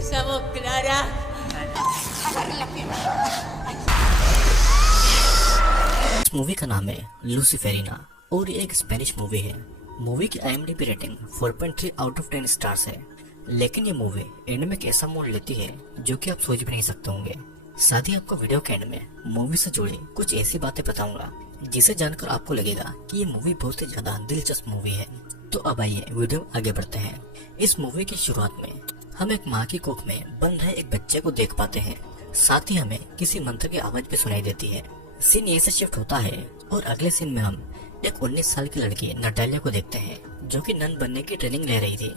Bersama Clara. इस movie का नाम है लूसीफेरिना और ये एक स्पेनिश मूवी है। मूवी की IMDb rating 4.3 out of 10 stars है। लेकिन ये मूवी एंड में एक ऐसा मोड़ लेती है जो कि आप सोच भी नहीं सकते होंगे। साथ ही आपको वीडियो के एंड में मूवी से जुड़ी कुछ ऐसी बातें बताऊंगा जिसे जानकर आपको लगेगा कि ये मूवी बहुत ही ज्यादा दिलचस्प मूवी है। तो अब आइए वीडियो आगे बढ़ते हैं। इस मूवी की शुरुआत में हम एक माँ की कोख में बंद रहे एक बच्चे को देख पाते हैं। साथ ही हमें किसी मंत्र की आवाज भी सुनाई देती है। सीन ऐसे शिफ्ट होता है और अगले सीन में हम एक 19 साल की लड़की नटालिया को देखते हैं जो कि नन बनने की ट्रेनिंग ले रही थी।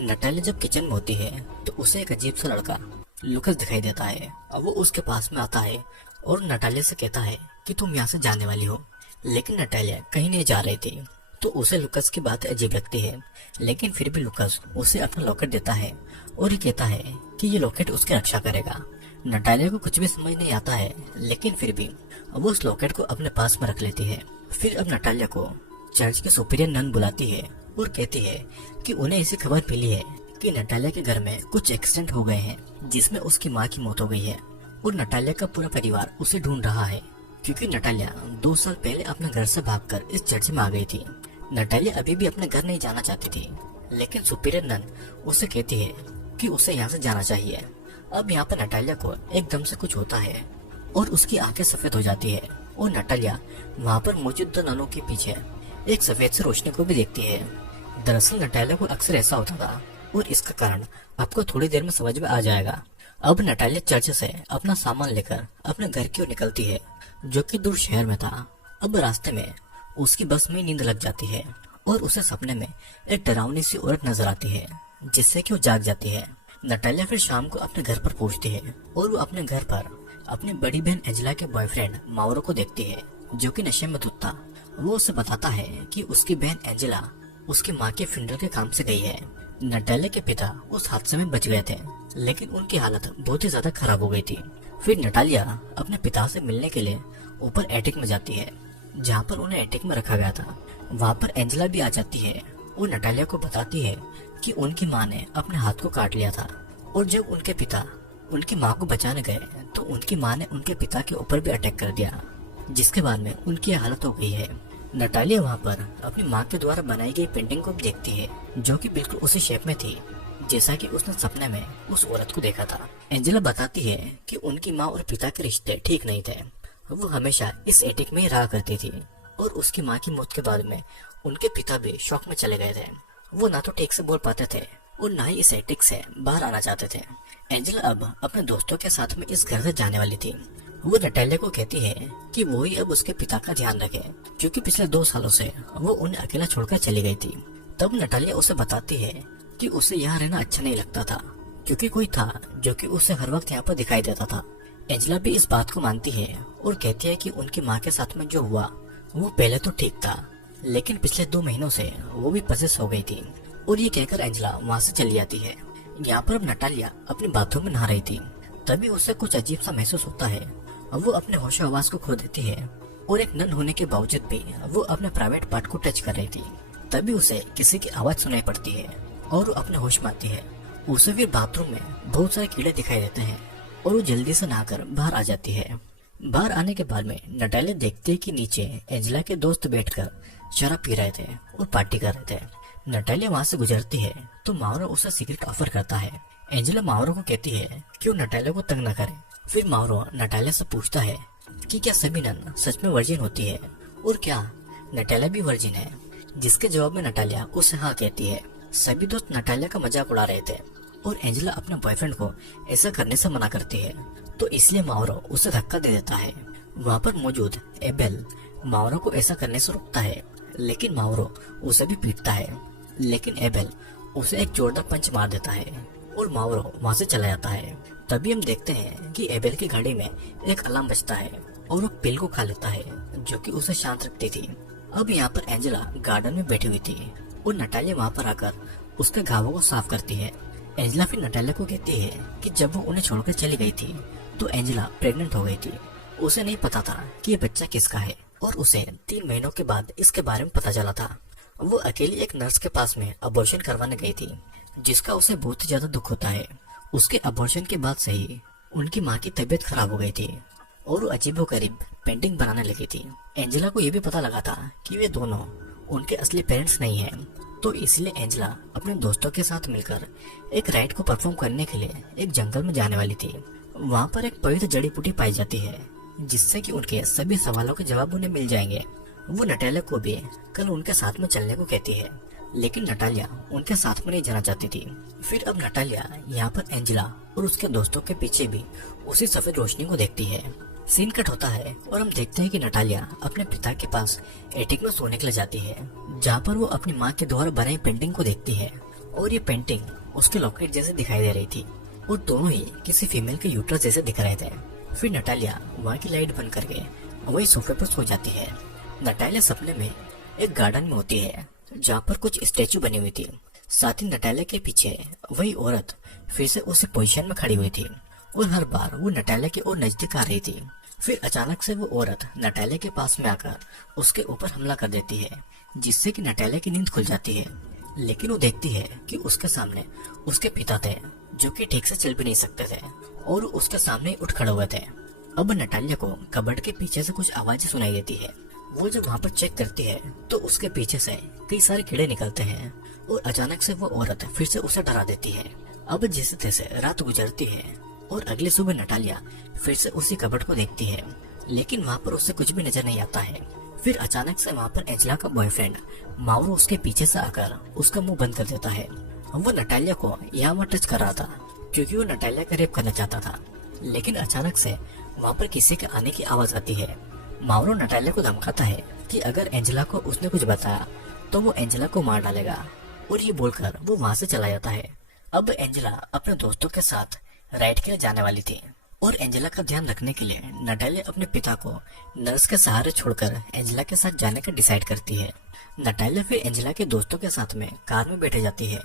नटालिया जब किचन में होती है तो उसे एक अजीब सा लड़का लुकस दिखाई देता है। अब वो उसके पास में आता है और नटालिया से कहता है कि तुम यहाँ से जाने वाली हो। लेकिन नटालिया कहीं नहीं जा रही थी तो उसे लुकस की बात अजीब लगती है। लेकिन फिर भी लुकस उसे अपना लॉकेट देता है और ये कहता है कि ये लॉकेट उसकी रक्षा करेगा। नटालिया को कुछ भी समझ नहीं आता है लेकिन फिर भी वो उस लॉकेट को अपने पास में रख लेती है। फिर अब नटालिया को चर्च के सुपीरियर नन बुलाती है और कहती है कि उन्हें ऐसी खबर मिली है कि नटालिया के घर में कुछ एक्सीडेंट हो गए हैं जिसमें उसकी माँ की मौत हो गई है और नटालिया का पूरा परिवार उसे ढूंढ रहा है क्योंकि नटालिया 2 साल पहले अपने घर से भागकर इस चर्च में आ गई थी। नटालिया अभी भी अपने घर नहीं जाना चाहती थी लेकिन सुपीरियर नन उसे कहती है कि उसे यहाँ से जाना चाहिए। अब यहाँ पर नटालिया को एकदम से कुछ होता है और उसकी आंखें सफेद हो जाती है और नटालिया वहाँ पर मौजूद 2 ननों के पीछे एक सफेद से रोशनी को भी देखती है। दरअसल नटालिया को अक्सर ऐसा होता था और इसका कारण आपको थोड़ी देर में समझ में आ जाएगा। अब नटालिया चर्च से अपना सामान लेकर अपने घर की ओर निकलती है जो कि दूर शहर में था। अब रास्ते में उसकी बस में नींद लग जाती है और उसे सपने में एक डरावनी सी औरत नजर आती है जिससे कि वो जाग जाती है। नटालिया फिर शाम को अपने घर पर पहुंचती है और वो अपने घर पर अपनी बड़ी बहन एंजेला के बॉयफ्रेंड माउरो को देखती है जो कि नशे में धुत था। वो उसे बताता है कि उसकी बहन एंजेला उसकी माँ के फ्यूनरल के काम से गई है। नटालिया के पिता उस हादसे में बच गए थे लेकिन उनकी हालत बहुत ही ज्यादा खराब हो गई थी। फिर नटालिया अपने पिता से मिलने के लिए ऊपर एटिक में जाती है जहाँ पर उन्हें एटिक में रखा गया था। वहाँ पर एंजेला भी आ जाती है और नटालिया को बताती है कि उनकी माँ ने अपने हाथ को काट लिया था और जब उनके पिता उनकी माँ को बचाने गए तो उनकी माँ ने उनके पिता के ऊपर भी अटैक कर दिया जिसके बाद में उनकी हालत हो गई है। नटालिया वहाँ पर अपनी माँ के द्वारा बनाई गई पेंटिंग को भी देखती है जो कि बिल्कुल उसी शेप में थी जैसा कि उसने सपने में उस औरत को देखा था। एंजेला बताती है कि उनकी माँ और पिता के रिश्ते ठीक नहीं थे। वो हमेशा इस एटिक में ही रहा करती थी और उसकी माँ की मौत के बाद में उनके पिता भी शौक में चले गए थे। वो ना तो ठीक से बोल पाते थे और ना ही इस एटिक से बाहर आना चाहते थे। एंजेला अब अपने दोस्तों के साथ में इस घर से जाने वाली थी। वो नटालिया को कहती है कि वो ही अब उसके पिता का ध्यान रखे क्योंकि पिछले 2 सालों से वो उन्हें अकेला छोड़कर चली गई थी। तब नटालिया उसे बताती है कि उसे यहाँ रहना अच्छा नहीं लगता था क्योंकि कोई था जो कि उसे हर वक्त यहाँ पर दिखाई देता था। एंजेला भी इस बात को मानती है और कहती है कि उनकी माँ के साथ में जो हुआ वो पहले तो ठीक था लेकिन पिछले 2 महीनों से वो भी पजेस हो गई थी। और ये कहकर एंजेला वहाँ से चली जाती है। यहाँ पर अब नटालिया अपने बाथरूम में नहा रही थी तभी उसे कुछ अजीब सा महसूस होता है। वो अपने होशो आवाज को खो देती है और एक नन होने के बावजूद भी वो अपने प्राइवेट पार्ट को टच कर रही थी। तभी उसे किसी की आवाज सुनाई पड़ती है और वो अपने होश में आती है। उसे फिर बाथरूम में बहुत सारे कीड़े दिखाई देते हैं और वो जल्दी से नहाकर बाहर आ जाती है। बाहर आने के बाद में नटालिया देखती है कि नीचे एंजेला के दोस्त बैठकर शराब पी रहे थे और पार्टी कर रहे थे। नटालिया वहाँ से गुजरती है तो माउरो उसे सिगरेट ऑफर करता है। एंजेला माउरो को कहती है कि वो नटालिया को तंग न करे। फिर माउरो नटालिया से पूछता है कि क्या सभी नन सच में वर्जिन होती है और क्या नटालिया भी वर्जिन है, जिसके जवाब में नटालिया उसे हाँ कहती है। सभी दोस्त नटालिया का मजाक उड़ा रहे थे और एंजेला अपने बॉयफ्रेंड को ऐसा करने से मना करती है तो इसलिए माउरो उसे धक्का दे देता है। वहाँ पर मौजूद एबेल माउरो को ऐसा करने से रोकता है लेकिन माउरो उसे भी पीटता है लेकिन एबेल उसे एक जोरदार पंच मार देता है और माउरो वहाँ से चला जाता है। तभी हम देखते हैं कि एबेल की गाड़ी में एक अलार्म बजता है और वो पिल को खा लेता है जो कि उसे शांत रखती थी। अब यहाँ पर एंजेला गार्डन में बैठी हुई थी और नटालिया वहाँ पर आकर उसके घावों को साफ करती है। एंजेला फिर नटालिया को कहती है कि जब वो उन्हें छोड़कर चली गई थी तो एंजेला प्रेग्नेंट हो गई थी। उसे नहीं पता था कि ये बच्चा किसका है और उसे 3 महीनों के बाद इसके बारे में पता चला था। वो अकेली एक नर्स के पास में अबॉर्शन करवाने गई थी जिसका उसे बहुत ही ज्यादा दुख होता है उसके अबॉर्शन के बाद से ही उनकी माँ की तबीयत खराब हो गई थी और वो अजीबोगरीब पेंटिंग बनाने लगी थी। एंजेला को ये भी पता लगा था कि वे दोनों उनके असली पेरेंट्स नहीं हैं, तो इसलिए एंजेला अपने दोस्तों के साथ मिलकर एक राइड को परफॉर्म करने के लिए एक जंगल में जाने वाली थी। वहाँ पर एक पवित्र जड़ी बूटी पाई जाती है जिससे कि उनके सभी सवालों के जवाब उन्हें मिल जाएंगे। वो नटालिया को भी कल उनके साथ में चलने को कहती है, लेकिन नटालिया उनके साथ में नहीं जाना चाहती थी। फिर अब नटालिया यहाँ पर एंजेला और उसके दोस्तों के पीछे भी उसी सफेद रोशनी को देखती है। सीन कट होता है और हम देखते हैं कि नटालिया अपने पिता के पास एटिक में सोने के लिए जाती है, जहाँ पर वो अपनी माँ के द्वारा बनाई पेंटिंग को देखती है और ये पेंटिंग उसके लॉकेट जैसे दिखाई दे रही थी और दोनों ही किसी फीमेल के यूट्रस जैसे दिख रहे थे। फिर नटालिया वहाँ की लाइट बंद करके वही सोफे पर सो जाती है। नटालिया सपने में एक गार्डन में होती है जहाँ पर कुछ स्टैचू बनी हुई थी। साथ ही नटालिया के पीछे वही औरत फिर से उसी पोजीशन में खड़ी हुई थी और हर बार वो नटालिया की ओर नजदीक आ रही थी। फिर अचानक से वो औरत नटालिया के पास में आकर उसके ऊपर हमला कर देती है, जिससे कि नटालिया की नींद खुल जाती है। लेकिन वो देखती है कि उसके सामने उसके पिता थे जो कि ठीक से चल भी नहीं सकते थे और उसके सामने उठ खड़े हुए थे। अब नटालिया को कबर्ड के पीछे से कुछ आवाजें सुनाई देती है। वो जब वहाँ पर चेक करती है तो उसके पीछे से कई सारे कीड़े निकलते हैं और अचानक से वो औरत फिर से उसे डरा देती है। अब जैसे तैसे रात गुजरती है और अगली सुबह नटालिया फिर से उसी कबर्ड को देखती है, लेकिन वहाँ पर उससे कुछ भी नजर नहीं आता है। फिर अचानक से वहाँ पर एंजेला का बॉयफ्रेंड माउरो उसके पीछे से आकर उसका मुंह बंद कर देता है। वो नटालिया को यहाँ वहाँ टच कर रहा था क्योंकि वो नटालिया का रेप करना चाहता था, लेकिन अचानक से वहाँ पर किसी के आने की आवाज आती है। माउरो नटालिया को धमकाता है कि अगर एंजेला को उसने कुछ बताया तो वो एंजेला को मार डालेगा और ये बोलकर वो वहाँ से चला जाता है। अब एंजेला अपने दोस्तों के साथ राइड के लिए जाने वाली थी और एंजेला का ध्यान रखने के लिए नटालिया अपने पिता को नर्स के सहारे छोड़कर एंजेला के साथ जाने का डिसाइड करती है। नटालिया फिर एंजेला के दोस्तों के साथ में कार में बैठे जाती है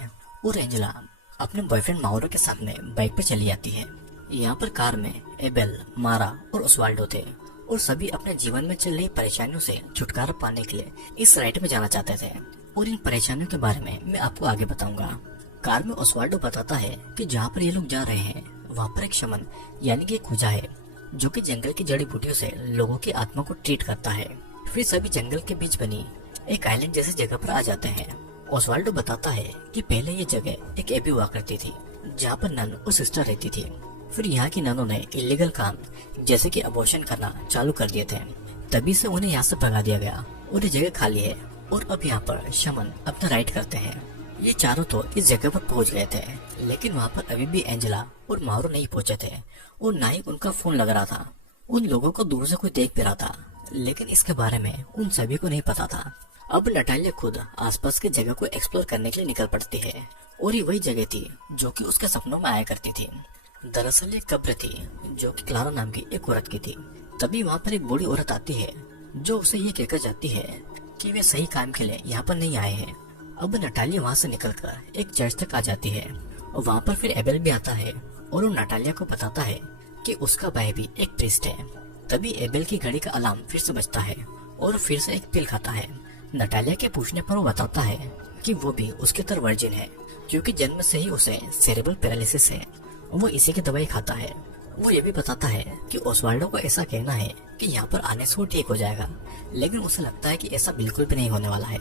और एंजेला अपने बॉयफ्रेंड माउरो के साथ में बाइक पे चली जाती है। यहाँ पर कार में एबेल, मारा और ओस्वाल्डो थे और सभी अपने जीवन में चल रही परेशानियों से छुटकारा पाने के लिए इस राइड में जाना चाहते थे और इन परेशानियों के बारे में मैं आपको आगे बताऊंगा। कार में ओस्वाल्डो बताता है कि जहाँ पर ये लोग जा रहे हैं वहाँ पर एक शमन यानी कि एक खुजा है जो कि जंगल की जड़ी बूटियों से लोगों की आत्मा को ट्रीट करता है। फिर सभी जंगल के बीच बनी एक आइलैंड जैसी जगह पर आ जाते हैं। ओस्वाल्डो बताता है कि पहले ये जगह एक एबी हुआ करती थी जहाँ पर नन और सिस्टर रहती थी। फिर यहाँ की ननों ने इलीगल काम जैसे कि अबॉर्शन करना चालू कर दिए थे, तभी से उन्हें यहाँ से भगा दिया गया और ये जगह खाली है और अब यहाँ पर शमन अपना राइड करते हैं। ये चारों तो इस जगह पर पहुंच गए थे, लेकिन वहाँ पर अभी भी एंजेला और माउरो नहीं पहुंचे थे और ना ही उनका फोन लग रहा था। उन लोगों को दूर से कोई देख भी रहा था, लेकिन इसके बारे में उन सभी को नहीं पता था। अब नटालिया खुद आसपास की जगह को एक्सप्लोर करने के लिए निकल पड़ती है और ये वही जगह थी जो कि उसके सपनों में आया करती थी। दरअसल ये कब्र थी जो कि क्लारा नाम की एक औरत की थी। तभी वहाँ पर एक बूढ़ी औरत आती है जो उसे ये कहकर जाती है कि वे सही काम के लिए यहाँ पर नहीं आए हैं। अब नटालिया वहाँ से निकलकर एक चर्च तक आ जाती है और वहाँ पर फिर एबेल भी आता है और वो नटालिया को बताता है कि उसका भाई भी एक प्रीस्ट है। तभी एबेल की घड़ी का अलार्म फिर से बजता है और फिर से एक पिल खाता है। नटालिया के पूछने पर वो बताता है कि वो भी उसके तरह वर्जिन है क्योंकि जन्म से ही उसे सेरेब्रल पैरालिसिस है। वो इसी की दवाई खाता है। वो ये भी बताता है कि ओस्वाल्डो को ऐसा कहना है कि यहाँ पर आने से वो ठीक हो जाएगा, लेकिन उसे लगता है कि ऐसा बिल्कुल भी नहीं होने वाला है।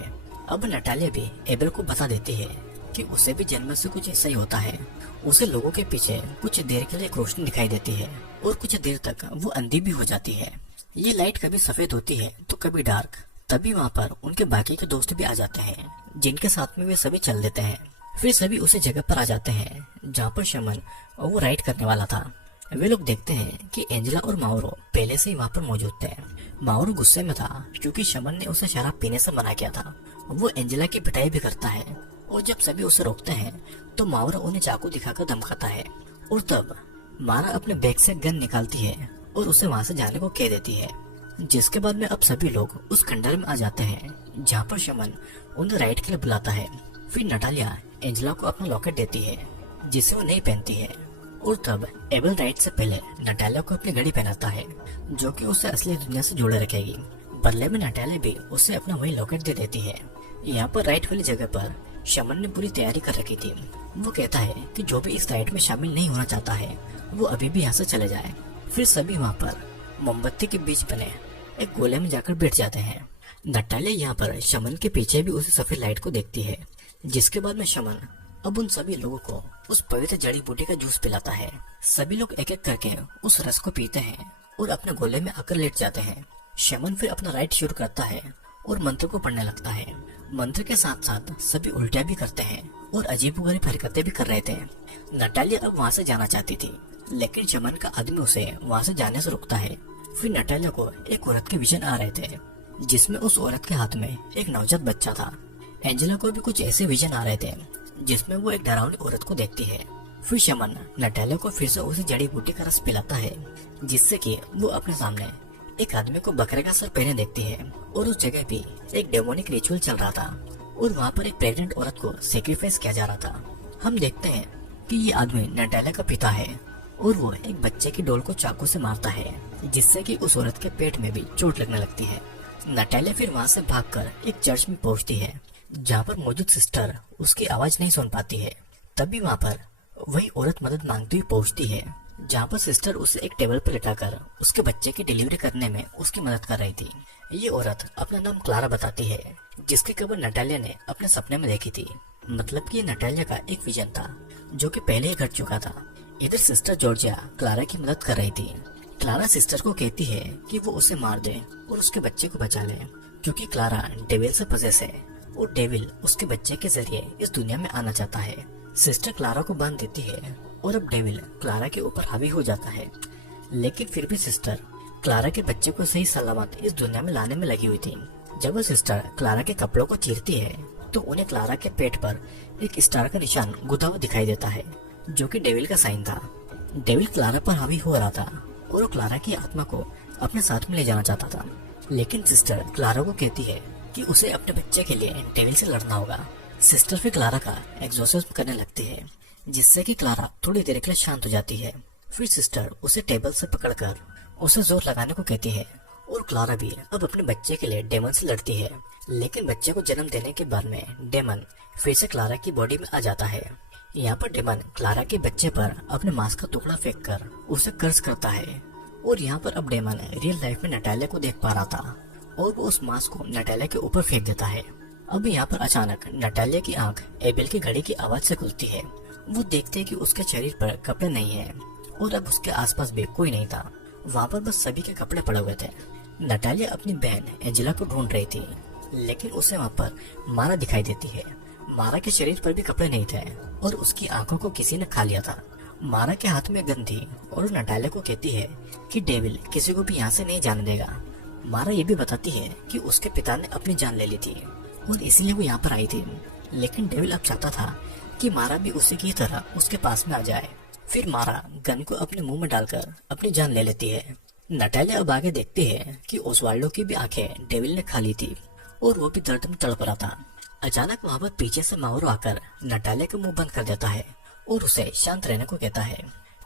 अब नटालिया भी एबेल को बता देती है कि उसे भी जन्म से कुछ ऐसा ही होता है। उसे लोगों के पीछे कुछ देर के लिए एक रोशनी दिखाई देती है और कुछ देर तक वो अंधी भी हो जाती है। ये लाइट कभी सफेद होती है तो कभी डार्क। तभी वहाँ पर उनके बाकी के दोस्त भी आ जाते हैं जिनके साथ में वे सभी चल देते हैं। फिर सभी उसी जगह पर आ जाते हैं जहाँ पर शमन और वो राइड करने वाला था। वे लोग देखते हैं कि एंजेला और माउरो पहले से ही वहाँ पर मौजूद थे। माउरो गुस्से में था क्योंकि शमन ने उसे शराब पीने से मना किया था। वो एंजेला की पिटाई भी करता है और जब सभी उसे रोकते हैं तो माउरो उन्हें चाकू दिखाकर धमकाता है और तब मारा अपने बैग से गन निकालती है और उसे वहाँ से जाने को कह देती है। जिसके बाद में अब सभी लोग उस खंडर में आ जाते हैं जहाँ पर शमन उन्हें राइड के लिए बुलाता है। फिर नटालिया एंजेला को अपना लॉकेट देती है जिसे वो नहीं पहनती है और तब एबेल राइड से पहले नटालिया को अपनी घड़ी पहनाता है जो कि उसे असली दुनिया से जोड़े रखेगी। बदले में नटालिया भी उसे अपना वही लॉकेट दे देती है। यहाँ पर राइट वाली जगह पर शमन ने पूरी तैयारी कर रखी थी। वो कहता है कि जो भी इस राइड में शामिल नहीं होना चाहता है वो अभी भी यहाँ से चले जाए। फिर सभी वहाँ पर मोमबत्ती के बीच बने एक गोले में जाकर बैठ जाते हैं। नटालिया यहाँ पर शमन के पीछे भी उसी सफेद लाइट को देखती है, जिसके बाद में शमन अब उन सभी लोगों को उस पवित्र जड़ी बूटी का जूस पिलाता है। सभी लोग एक एक करके उस रस को पीते हैं और अपने गोले में आकर लेट जाते हैं। शमन फिर अपना राइड शुरू करता है और मंत्र को पढ़ने लगता है। मंत्र के साथ साथ सभी उल्टियां भी करते हैं और अजीबोगरीब हरकतें भी कर रहे थे। नटालिया अब वहाँ से जाना चाहती थी, लेकिन शमन का आदमी उसे वहाँ से जाने से रोकता है। फिर नटालिया को एक औरत के विजन आ रहे थे, जिसमें उस औरत के हाथ में एक नवजात बच्चा था। एंजेला को भी कुछ ऐसे विजन आ रहे थे, जिसमें वो एक डरावनी औरत को देखती है। फिर शमन नटालिया को फिर से उसी जड़ी बूटी का रस पिलाता है, जिससे कि वो अपने सामने एक आदमी को बकरे का सर पहने देखती है। और उस जगह भी एक डेमोनिक रिचुअल चल रहा था और वहाँ पर एक प्रेग्नेंट औरत को सेक्रीफाइस किया जा रहा था। हम देखते हैं कि ये आदमी नटालिया का पिता है और वो एक बच्चे की डोल को चाकू से मारता है, जिससे कि उस औरत के पेट में भी चोट लगने लगती है। नटालिया फिर वहाँ से भागकर एक चर्च में पहुँचती है, जहाँ पर मौजूद सिस्टर उसकी आवाज नहीं सुन पाती है। तभी वहाँ पर वही औरत मदद मांगती हुई पहुँचती है, जहाँ पर सिस्टर उसे एक टेबल पर लेटाकर उसके बच्चे की डिलीवरी करने में उसकी मदद कर रही थी। ये औरत अपना नाम क्लारा बताती है, जिसकी खबर नटालिया ने अपने सपने में देखी थी। मतलब कि ये नटालिया का एक विजन था जो कि पहले ही घट चुका था। इधर सिस्टर जॉर्जिया क्लारा की मदद कर रही थी। क्लारा सिस्टर को कहती है कि वो उसे मार दे और उसके बच्चे को बचा ले, क्योंकि क्लारा डेविल से पजेस है और डेविल उसके बच्चे के जरिए इस दुनिया में आना चाहता है। सिस्टर क्लारा को बांध देती है और अब डेविल क्लारा के ऊपर हावी हो जाता है, लेकिन फिर भी सिस्टर क्लारा के बच्चे को सही सलामत इस दुनिया में लाने में लगी हुई थी। जब वो सिस्टर क्लारा के कपड़ों को चीरती है तो उन्हें क्लारा के पेट पर एक स्टार का निशान गुथा हुआ दिखाई देता है, जो कि डेविल का साइन था। डेविल क्लारा पर हावी हो रहा था और वो क्लारा की आत्मा को अपने साथ में ले जाना चाहता था, लेकिन सिस्टर क्लारा को कहती है कि उसे अपने बच्चे के लिए डेविल से लड़ना होगा। सिस्टर फिर क्लारा का एक्सोर्सिज्म करने लगती है, जिससे कि क्लारा थोड़ी देर के लिए शांत हो जाती है। फिर सिस्टर उसे टेबल से पकड़कर उसे जोर लगाने को कहती है और क्लारा भी अब अपने बच्चे के लिए डेमन से लड़ती है। लेकिन बच्चे को जन्म देने के बाद में डेमन फिर से क्लारा की बॉडी में आ जाता है। यहाँ पर डेमन क्लारा के बच्चे पर अपने मांस का टुकड़ा फेंक कर उसे कर्ज करता है और यहाँ पर अब डेमन रियल लाइफ में नटालिया को देख पा रहा था और वो उस मांस को नटालिया के ऊपर फेंक देता है। अब यहाँ पर अचानक नटालिया की आंख एबेल की घड़ी की आवाज से खुलती है। वो देखते हैं कि उसके शरीर पर कपड़े नहीं है और अब उसके आसपास भी कोई नहीं था। वहाँ पर बस सभी के कपड़े पड़े हुए थे। नटालिया अपनी बहन एंजेला को ढूंढ रही थी, लेकिन उसे वहाँ पर मारा दिखाई देती है। मारा के शरीर पर भी कपड़े नहीं थे और उसकी आंखों को किसी ने खा लिया था। मारा के हाथ में गन थी और नटालिया को कहती है कि डेविल किसी को भी यहाँ से नहीं जाने देगा। मारा ये भी बताती है कि उसके पिता ने अपनी जान ले ली थी और इसीलिए वो यहाँ पर आई थी, लेकिन डेविल अब चाहता था कि मारा भी उसी की तरह उसके पास में आ जाए। फिर मारा गन को अपने मुंह में डालकर अपनी जान ले लेती है। नटालिया अब आगे देखती है कि ओसवाल्डो की भी आंखें डेविल ने खा ली थी और वो भी दर्द में तड़प रहा था। अचानक वहाँ पर पीछे से मावरो आकर नटालिया का मुंह बंद कर देता है और उसे शांत रहने को कहता है।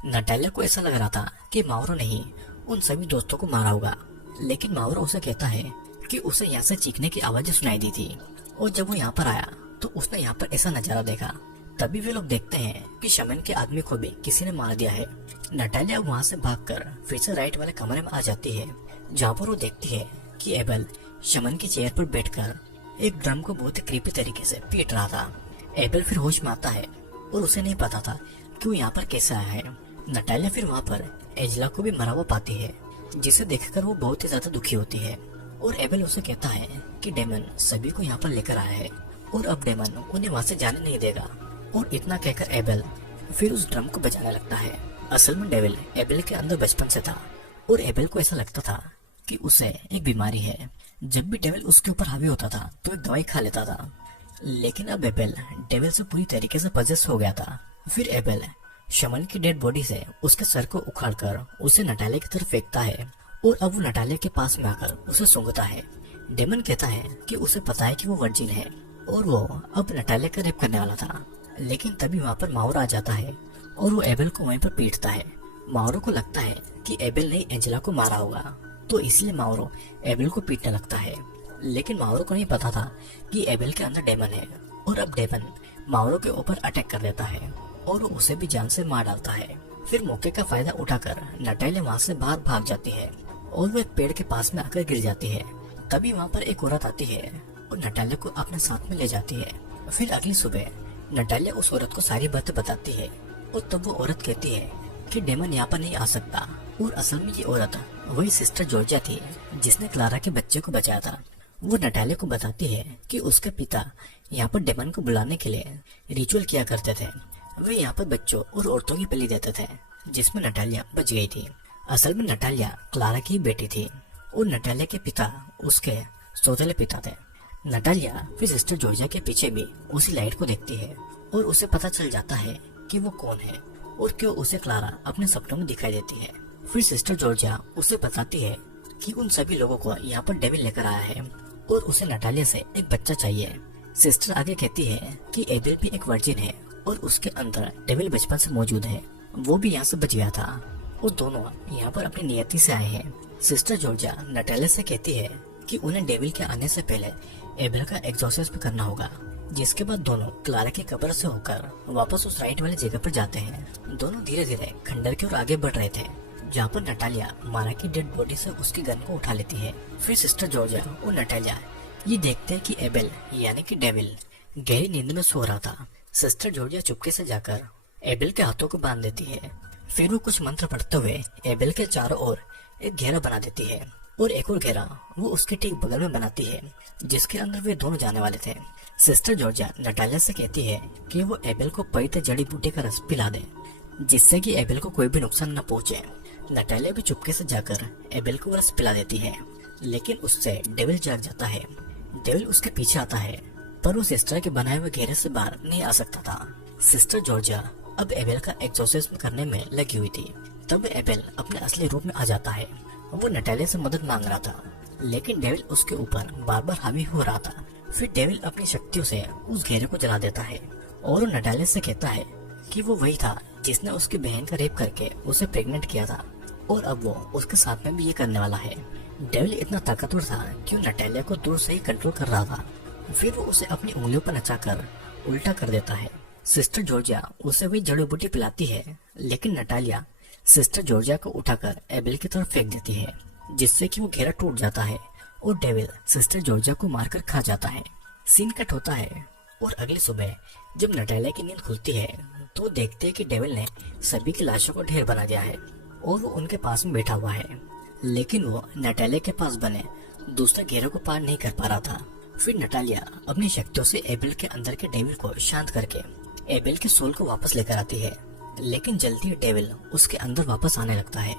नटालिया को ऐसा लग रहा था कि मावरो ने ही उन सभी दोस्तों को मारा होगा, लेकिन मावरो उसे कहता है कि उसे यहाँ से चीखने की आवाजें सुनाई दी थी और जब वो यहाँ पर आया तो उसने यहाँ पर ऐसा नजारा देखा। तभी वे लोग देखते हैं कि शमन के आदमी को भी किसी ने मार दिया है। नटालिया वहाँ से भागकर फिर से राइट वाले कमरे में आ जाती है, जहाँ पर वो देखती है कि एबेल शमन की चेयर पर बैठकर एक ड्रम को बहुत ही क्रीपी तरीके से पीट रहा था। एबेल फिर होश में आता है और उसे नहीं पता था कि वो यहाँ पर कैसे आया है। नटालिया फिर वहाँ पर एंजेला को भी मरा हुआ पाती है, जिसे देखकर वो बहुत ही ज्यादा दुखी होती है और एबेल उसे कहता है कि डेमन सभी को यहाँ पर लेकर आया है और अब डेमन उन्हें वहाँ से जाने नहीं देगा। और इतना कहकर एबेल फिर उस ड्रम को बजाने लगता है। असल में डेविल एबेल के अंदर बचपन से था और एबेल को ऐसा लगता था कि उसे एक बीमारी है। जब भी डेविल उसके ऊपर हावी होता था तो एक दवाई खा लेता था, लेकिन अब एबेल डेविल से पूरी तरीके से पजेस हो गया था। फिर एबेल शमन की डेड बॉडी से उसके सर को उखाड़कर उसे नटालिया की तरफ फेंकता है और अब वो नटालिया के पास में आकर उसे सूंघता है। डेमन कहता है कि उसे पता है कि वो वर्जिन है और वो अब नटालिया का रेप करने वाला था, लेकिन तभी वहाँ पर मावरो आ जाता है और वो एबेल को वहीं पर पीटता है। मावरो को लगता है कि एबेल ने एंजेला को मारा होगा, तो इसलिए मावरो एबेल को पीटने लगता है, लेकिन मावरो को नहीं पता था कि एबेल के अंदर डेमन है और अब डेमन माउरो के ऊपर अटैक कर देता है और वो उसे भी जान से मार डालता है। फिर मौके का फायदा उठाकर नटालिया वहाँ से बाहर भाग जाती है और वो एक पेड़ के पास में आकर गिर जाती है। तभी वहाँ पर एक औरत आती है और नटालिया को अपने साथ में ले जाती है। फिर अगली सुबह नटालिया उस औरत को सारी बातें बताती है और तब वो औरत कहती है कि डेमन यहाँ पर नहीं आ सकता। और असल में ये औरत वही सिस्टर जॉर्जिया थी जिसने क्लारा के बच्चे को बचाया था। वो नटालिया को बताती है कि उसके पिता यहाँ पर डेमन को बुलाने के लिए रिचुअल किया करते थे। वे यहाँ पर बच्चों और औरतों की बलि देते थे, जिसमें नटालिया बच गई थी। असल में नटालिया क्लारा की बेटी थी और नटालिया के पिता उसके सौतेले पिता थे। नटालिया फिर सिस्टर जॉर्जिया के पीछे भी उसी लाइट को देखती है और उसे पता चल जाता है कि वो कौन है और क्यों उसे क्लारा अपने सपनों में दिखाई देती है। फिर सिस्टर जॉर्जिया उसे बताती है कि उन सभी लोगों को यहाँ पर डेविल लेकर आया है और उसे नटालिया से एक बच्चा चाहिए। सिस्टर आगे कहती है कि एबेल भी एक वर्जिन है और उसके अंदर डेविल बचपन से मौजूद है, वो भी यहाँ से बच गया था और दोनों यहाँ पर अपनी नियति से आए हैं। सिस्टर जॉर्जिया नटालिया से कहती है कि उन्हें डेविल के आने से पहले एबेल का एग्जॉर्सिज्म करना होगा, जिसके बाद दोनों क्लारा की कब्र से होकर वापस उस राइट वाली जगह पर जाते हैं। दोनों धीरे धीरे खंडर की ओर आगे बढ़ रहे थे, जहाँ पर नटालिया मारा की डेड बॉडी से उसकी गन को उठा लेती है। फिर सिस्टर जॉर्जिया और नटालिया ये देखते हैं कि एबेल यानी कि डेविल गहरी नींद में सो रहा था। सिस्टर जॉर्जिया चुपके से जाकर एबेल के हाथों को बांध देती है। फिर वो कुछ मंत्र पढ़ते हुए एबेल के चारों ओर एक घेरा बना देती है और एक और घेरा वो उसके ठीक बगल में बनाती है, जिसके अंदर वे दोनों जाने वाले थे। सिस्टर जॉर्जिया नटालिया से कहती है कि वो एबेल को पवित्र जड़ी बूटी का रस पिला दे, जिससे कि एबेल को कोई भी नुकसान न पहुंचे। नटालिया भी चुपके से जाकर एबेल को रस पिला देती है, लेकिन उससे डेविल जाग जाता है। डेविल उसके पीछे आता है, पर वो सिस्टर के बनाए हुए घेरे से बाहर नहीं आ सकता था। सिस्टर जॉर्जिया अब एबेल का एग्जॉर्सिज्म करने में लगी हुई थी। तब एबेल अपने असली रूप में आ जाता है। वो नटालिया से मदद मांग रहा था, लेकिन डेविल उसके ऊपर बार बार हावी हो रहा था। फिर डेविल अपनी शक्तियों से उस घेरे को जला देता है और वो नटालिया से कहता है कि वो वही था जिसने उसकी बहन का रेप करके उसे प्रेग्नेंट किया था और अब वो उसके साथ में भी ये करने वाला है। डेविल इतना ताकतवर था कि वो नटालिया को दूर से ही कंट्रोल कर रहा था। फिर वो उसे अपनी उंगलियों पर नचाकर उल्टा कर देता है। सिस्टर जॉर्जिया उसे वही जड़ी बूटी पिलाती है, लेकिन नटालिया सिस्टर जॉर्जिया को उठाकर एबेल की तरफ फेंक देती है, जिससे कि वो घेरा टूट जाता है और डेविल सिस्टर जॉर्जिया को मारकर खा जाता है। सीन कट होता है और अगली सुबह जब नटालिया की नींद खुलती है तो देखते हैं कि डेविल ने सभी की लाशों को ढेर बना दिया है और वो उनके पास में बैठा हुआ है, लेकिन वो नटालिया के पास बने दूसरे घेरे को पार नहीं कर पा रहा था। फिर नटालिया अपनी शक्तियों से एबेल के अंदर के डेविल को शांत करके एबेल के सोल को वापस लेकर आती है, लेकिन जल्दी डेविल उसके अंदर वापस आने लगता है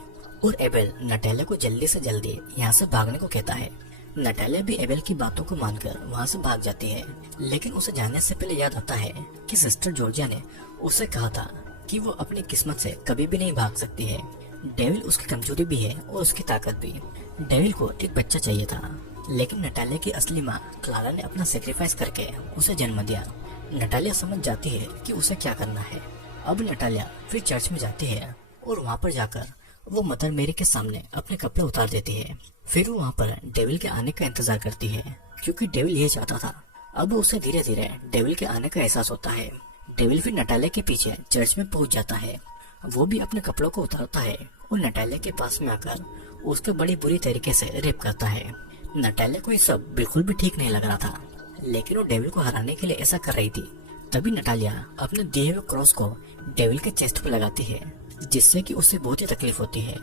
और एबेल नटालिया को जल्दी से जल्दी यहाँ से भागने को कहता है। नटालिया भी एबेल की बातों को मानकर वहाँ से भाग जाती है, लेकिन उसे जाने से पहले याद आता है कि सिस्टर जॉर्जिया ने उसे कहा था कि वो अपनी किस्मत से कभी भी नहीं भाग सकती है। डेविल उसकी कमजोरी भी है और उसकी ताकत भी। डेविल को एक बच्चा चाहिए था, लेकिन नटालिया की असली माँ क्लारा ने अपना सेक्रीफाइस करके उसे जन्म दिया। नटालिया समझ जाती है कि उसे क्या करना है। अब नटालिया फिर चर्च में जाती है और वहाँ पर जाकर वो मदर मेरी के सामने अपने कपड़े उतार देती है। फिर वो वहाँ पर डेविल के आने का इंतजार करती है, क्योंकि डेविल ये चाहता था। अब उसे धीरे धीरे डेविल के आने का एहसास होता है। डेविल फिर नटालिया के पीछे चर्च में पहुंच जाता है। वो भी अपने कपड़ों को उतारता है और नटालिया के पास में आकर उसके बड़ी बुरी तरीके से रेप करता है। नटालिया को ये सब बिल्कुल भी ठीक नहीं लग रहा था, लेकिन वो डेविल को हराने के लिए ऐसा कर रही थी। तभी नटालिया अपने दिए हुए क्रॉस को डेविल के चेस्ट पर लगाती है, जिससे कि उसे बहुत ही तकलीफ होती है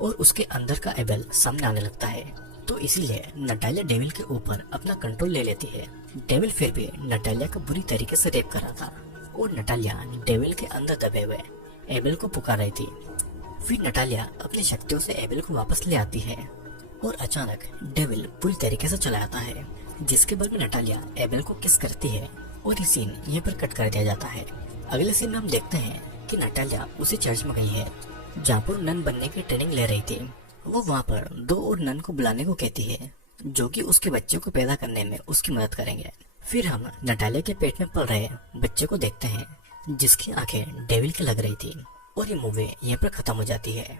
और उसके अंदर का एबेल सामने आने लगता है। तो इसीलिए नटालिया डेविल के ऊपर अपना कंट्रोल ले लेती है। डेविल फिर भी नटालिया को बुरी तरीके से रेप कर रहा था और नटालिया डेविल के अंदर दबे हुए एबेल को पुकार रही थी। फिर नटालिया अपनी शक्तियों से एबेल को वापस ले आती है और अचानक डेविल पूरी तरीके से चला आता है, जिसके बाद में नटालिया एबेल को किस करती है और ये सीन यहीं पर कट कर दिया जाता है। अगले सीन में हम देखते हैं कि नटालिया उसी चर्च में गई है जहाँ पर नन बनने की ट्रेनिंग ले रही थी। वो वहाँ पर 2 और नन को बुलाने को कहती है, जो कि उसके बच्चे को पैदा करने में उसकी मदद करेंगे। फिर हम नटालिया के पेट में पल रहे बच्चे को देखते हैं, जिसकी आंखें डेविल की लग रही थी और ये मूवी यहाँ पर खत्म हो जाती है।